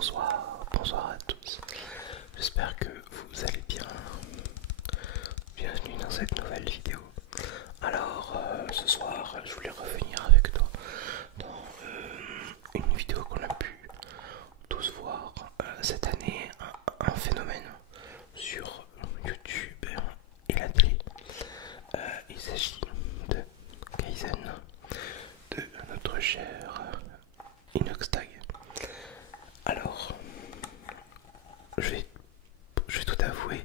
bonsoir à tous. J'espère que vous allez bien. Bienvenue dans cette nouvelle vidéo. Alors, ce soir, je voulais revenir avec toi dans une vidéo qu'on a pu tous voir cette année, un phénomène sur YouTube et la télé. Il s'agit de Kaizen, de notre cher Inoxtag. Alors, je vais tout avouer,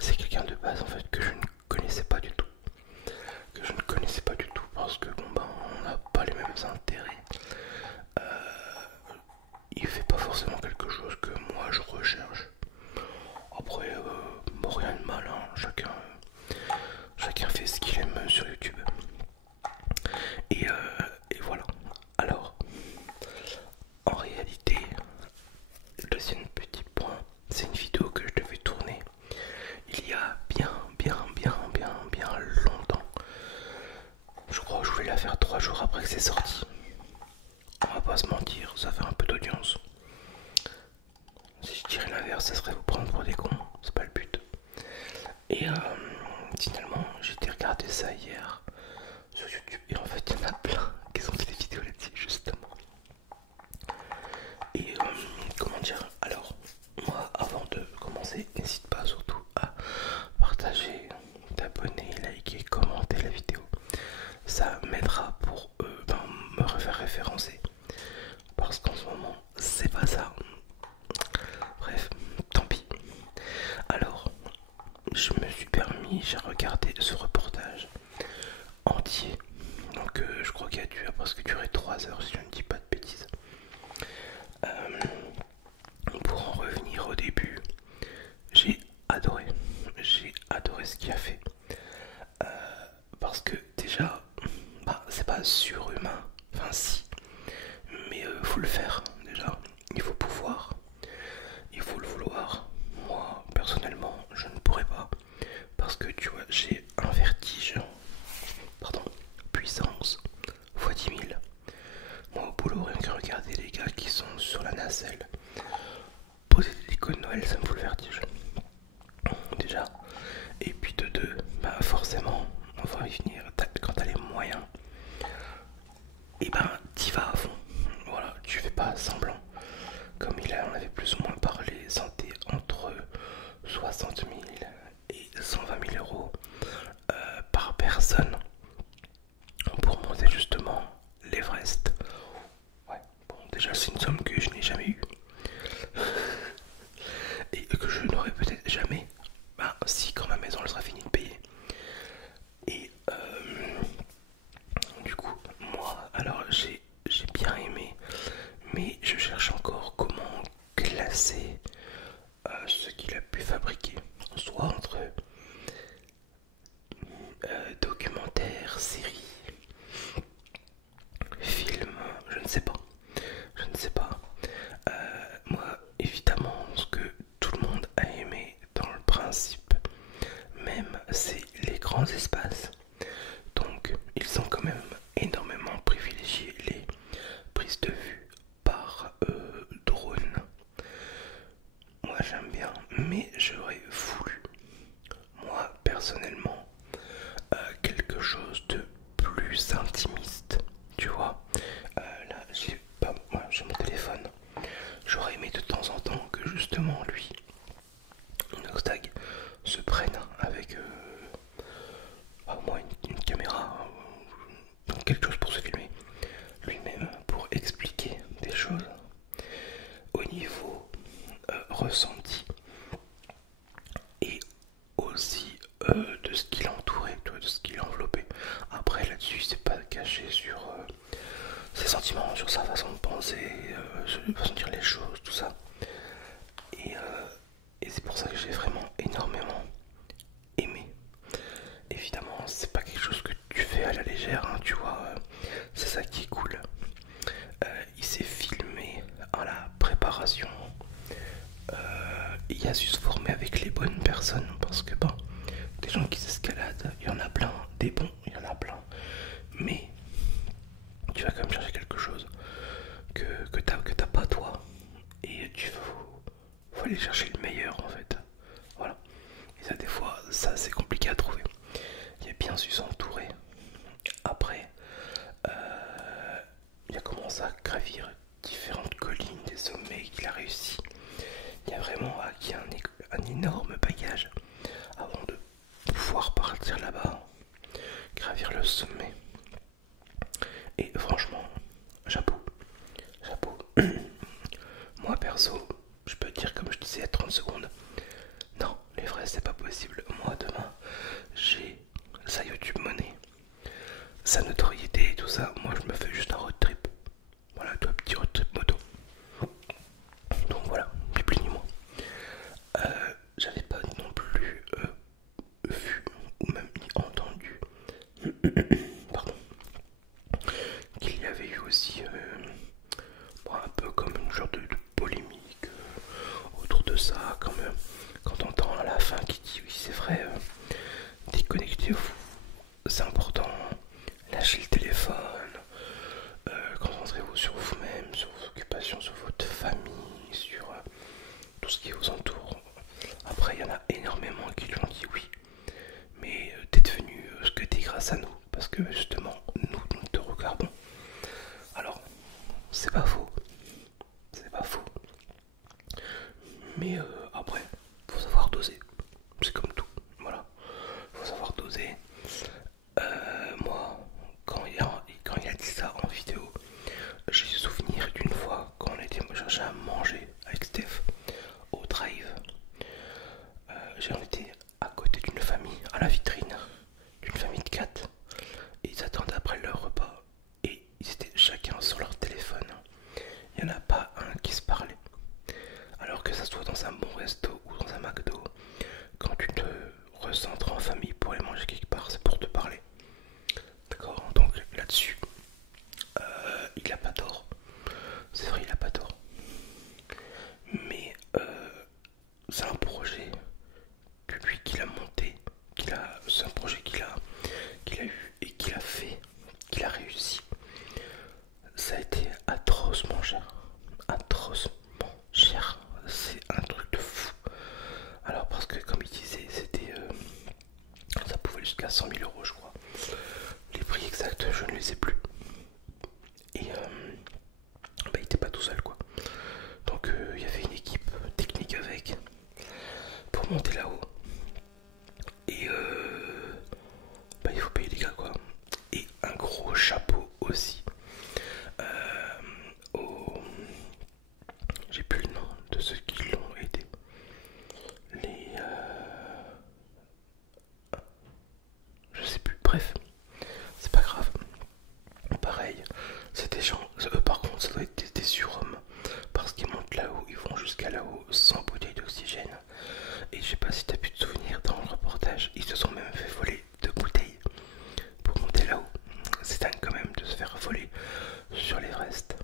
c'est quelqu'un de base en fait que je ne connaissais pas du tout. Parce que bon ben on n'a pas les mêmes intérêts. Il fait pas forcément quelque chose que moi je recherche. Après, bon, rien de mal, hein. Chacun fait ce qu'il aime sur YouTube. Et, et voilà. Alors, en réalité, le deuxième petit point, c'est une vidéo que je devais tourner il y a bien longtemps. Je crois que je voulais la faire 3 jours après que c'est sorti. On va pas se mentir, ça fait un peu d'audience. Si je dirais l'inverse, ça serait vous prendre pour des cons, c'est pas le but. Et finalement, j'ai été regarder ça hier sur YouTube et en fait il y en a plein qui ont fait des vidéos là-dessus justement. Et comment dire, alors moi avant de commencer, n'hésite pas surtout à partager, t'abonner, liker, commenter la vidéo. Ça m'aidera pour me refaire référencer. Parce qu'en ce moment, c'est pas ça. Bref, tant pis. Alors, je me suis permis, j'ai regardé ce reportage entier. Donc je crois qu'il a dû presque durer 3 heures si je ne dis pas de bêtises. Pour en revenir au début, j'ai adoré ce qu'il a fait. Parce que déjà, c'est pas surhumain, enfin si, mais faut le faire déjà, il faut pouvoir, il faut le vouloir. Moi personnellement je ne pourrais pas, parce que tu vois j'ai un vertige, puissance fois 10 000. Moi au boulot, rien que regarder les gars qui sont sur la nacelle, poser des décos de Noël, ça me fout le vertige déjà. Et puis de deux, forcément on va y venir, quand t'as les moyens, et t'y vas à fond. Voilà, tu fais pas semblant. Comme on avait plus ou moins parlé, santé entre 60 000 et 120 000 euros par personne pour monter justement l'Everest. Ouais, bon, déjà c'est une somme que je n'ai jamais eue et que je n'aurai peut-être jamais. Si, quand ma maison elle sera finie de payer. Et du coup, moi, alors j'ai bien aimé, mais je cherche encore comment classer ce qu'il a pu fabriquer, soit entre documentaire, série, film, je ne sais pas. Moi, évidemment, ce que tout le monde a aimé dans le principe même, c'est les grands espaces. Donc, ils ont quand même énormément privilégié les prises de vue par drone. Moi j'aime bien, mais j'aurais voulu, moi personnellement, quelque chose de plus intimiste. Tu vois, là j'ai mon téléphone. J'aurais aimé de temps en temps que justement lui, Inoxtag, se prenne avec au moins une caméra, quelque chose pour se filmer lui-même, pour expliquer des choses au niveau ressenti et aussi de ce qu'il entourait, de ce qu'il enveloppait. Après là-dessus, c'est pas caché sur ses sentiments, sur sa façon de penser, sur sa façon de dire les choses, tout ça. Et c'est pour ça que j'ai vraiment énormément aimé. Évidemment, c'est pas quelque chose que tu fais à la légère, hein, tu vois. C'est ça qui est cool. Il s'est filmé à la préparation. Il a su se former avec les bonnes personnes parce que des gens qui s'escaladent, il y en a plein, des bons, il y en a plein. Mais tu vas quand même chercher quelque chose que t'as pas toi. Et tu veux aller chercher le meilleur en fait. Voilà. Et ça des fois, ça c'est compliqué à trouver. Il a bien su s'entourer. Après, il a commencé à gravir différentes collines, des sommets qu'il a réussi. Il a vraiment acquis un énorme bagage avant de pouvoir partir là-bas, gravir le sommet. Et franchement, chapeau, chapeau. Moi perso, je peux te dire comme je disais à 30 secondes, non, les vrais c'est pas possible. Moi demain, j'ai sa YouTube money, sa notoriété et tout ça. Moi je me fais juste un road trip. Voilà, toi petit road trip moto. Donc voilà, ni plus ni moins. J'avais pas non plus vu ou même ni entendu pardon, qu'il y avait eu aussi un peu comme une genre de polémique autour de ça, quand même. Quand on entend à la fin qui dit oui c'est vrai, déconnectez-vous, c'est important, lâchez le téléphone, concentrez-vous sur vous-même, sur vos occupations, sur votre famille, sur tout ce qui vous entoure. Après il y en a énormément qui lui ont dit oui, mais t'es devenu ce que t'es grâce à nous, parce que justement nous te regardons. Alors c'est pas faux, c'est pas faux, mais après faut savoir doser, c'est comme tout, voilà, faut savoir doser. Moi quand il a dit ça en vidéo, j'ai souvenir d'une fois quand on était chercher à manger avec Steph au drive. On était à côté d'une famille, à la vitrine, d'une famille de 4, et ils attendaient après leur repas, et ils étaient chacun sur leur téléphone. Il n'y en a pas un qui se parlait. Alors que ça soit dans un bon resto ou dans un McDo, quand tu te recentres en famille pour aller manger quelque part, c'est pour te parler. D'accord? Donc là-dessus, il a pas tort. C'est vrai, il a pas tort. Mais c'est un projet que lui qu'il a monté, c'est un projet qu'il a eu et qu'il a fait, qu'il a réussi. Ça a été atrocement cher. Atrocement cher. C'est un truc de fou. Alors parce que comme il disait, c'était ça pouvait aller jusqu'à 100 000 euros je crois. Les prix exacts je ne les sais plus. Et il était pas tout seul quoi. Donc il y avait une équipe technique avec pour monter là-haut. Et il faut payer les gars quoi. Et un gros chapeau aussi j'ai plus le nom de ceux qui l'ont aidé. Je sais plus, bref, c'est pas grave. Pareil, c'est des gens, par contre ça doit être des surhommes, parce qu'ils montent là-haut, ils vont jusqu'à là-haut sans bouteille d'oxygène. Et je sais pas si t'as pu te souvenir dans le reportage, ils se sont même fait voler 2 bouteilles pour monter là-haut. C'est dingue quand même de se faire voler sur l'Everest.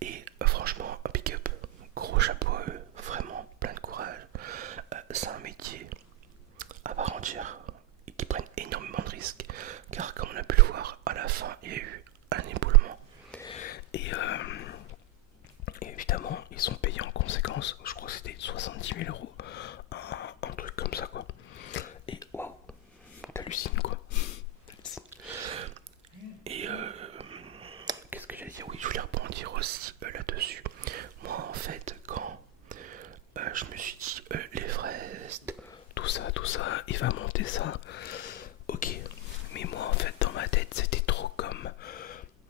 Et franchement, big up, gros chapeau à eux, vraiment plein de courage. C'est un métier à part entière et qui prennent énormément de risques, car comme on a pu le voir à la fin, il y a eu un éboulement et évidemment ils sont payés en conséquence. Je crois que c'était 70 000 euros, un truc comme ça quoi. Et waouh, t'hallucines quoi. Et qu'est-ce que j'allais dire? Oui, je voulais rebondir aussi là-dessus. Moi en fait quand je me suis dit l'Everest, tout ça, il va monter ça. Ok, mais moi en fait dans ma tête c'était trop comme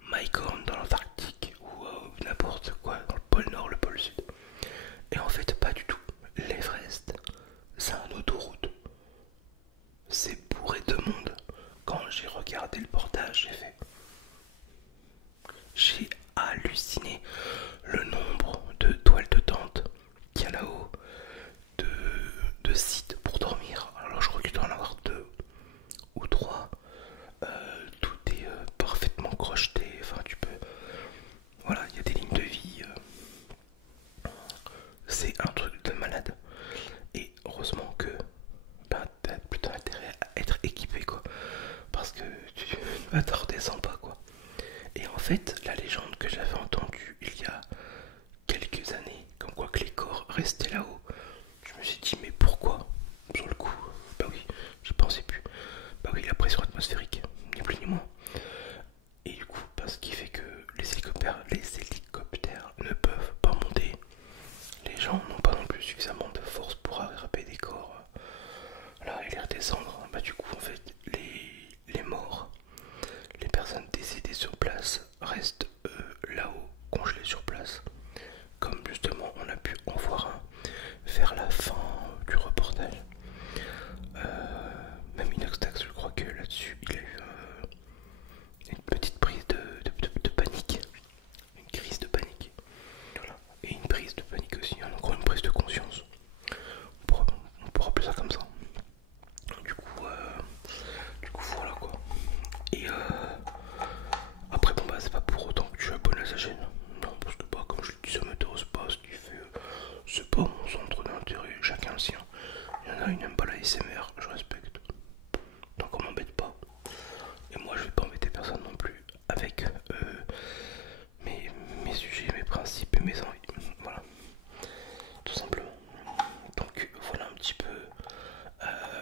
Mike Horn dans l'Antarctique ou n'importe quoi dans le pôle Nord, le pôle Sud. Et en fait pas du tout. L'Everest rester là-haut. Je me suis dit mais pourquoi? Sur le coup, bah oui, j'y pensais plus. Bah oui, la pression atmosphérique, ni plus ni moins. Et du coup, bah, ce qui fait que les hélicoptères ne peuvent pas monter. Les gens n'ont pas non plus suffisamment de force pour attraper des corps là et les redescendre. Bah du coup en fait les morts, les personnes décédées sur place restent là-haut, congelées sur place. Comme justement on a pu en voir un vers la fin du reportage. Même Inoxtax, je crois que là-dessus il a eu une petite prise de panique, une crise de panique. Voilà. Et une prise de panique aussi, hein, encore une prise de conscience. On pourra appeler ça comme ça. Du coup voilà quoi. Et après bon bah c'est pas pour autant que je suis abonné à sa chaîne. Non parce que bah comme je le dis ça m'intéresse pas ce qu'il fait. C'est pas mon centre d'intérêt, chacun le sien. Il y en a une aime pas la SMR, je respecte. Tant qu'on m'embête pas. Et moi je vais pas embêter personne non plus avec mes sujets, mes principes et mes envies. Voilà. Tout simplement. Donc voilà un petit peu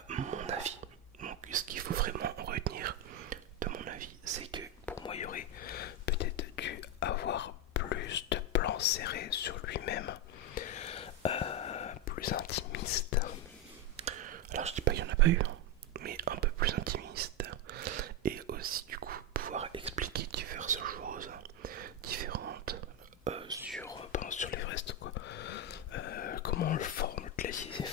mon avis. Donc ce qu'il faut vraiment retenir de mon avis, c'est que pour moi il y aurait peut-être dû avoir plus de plans serrés sur lui-même, plus intimiste. Alors je dis pas qu'il n'y en a pas eu, hein, mais un peu plus intimiste. Et aussi du coup pouvoir expliquer diverses choses différentes sur l'Everest quoi. Comment on le forme, le glacier s'est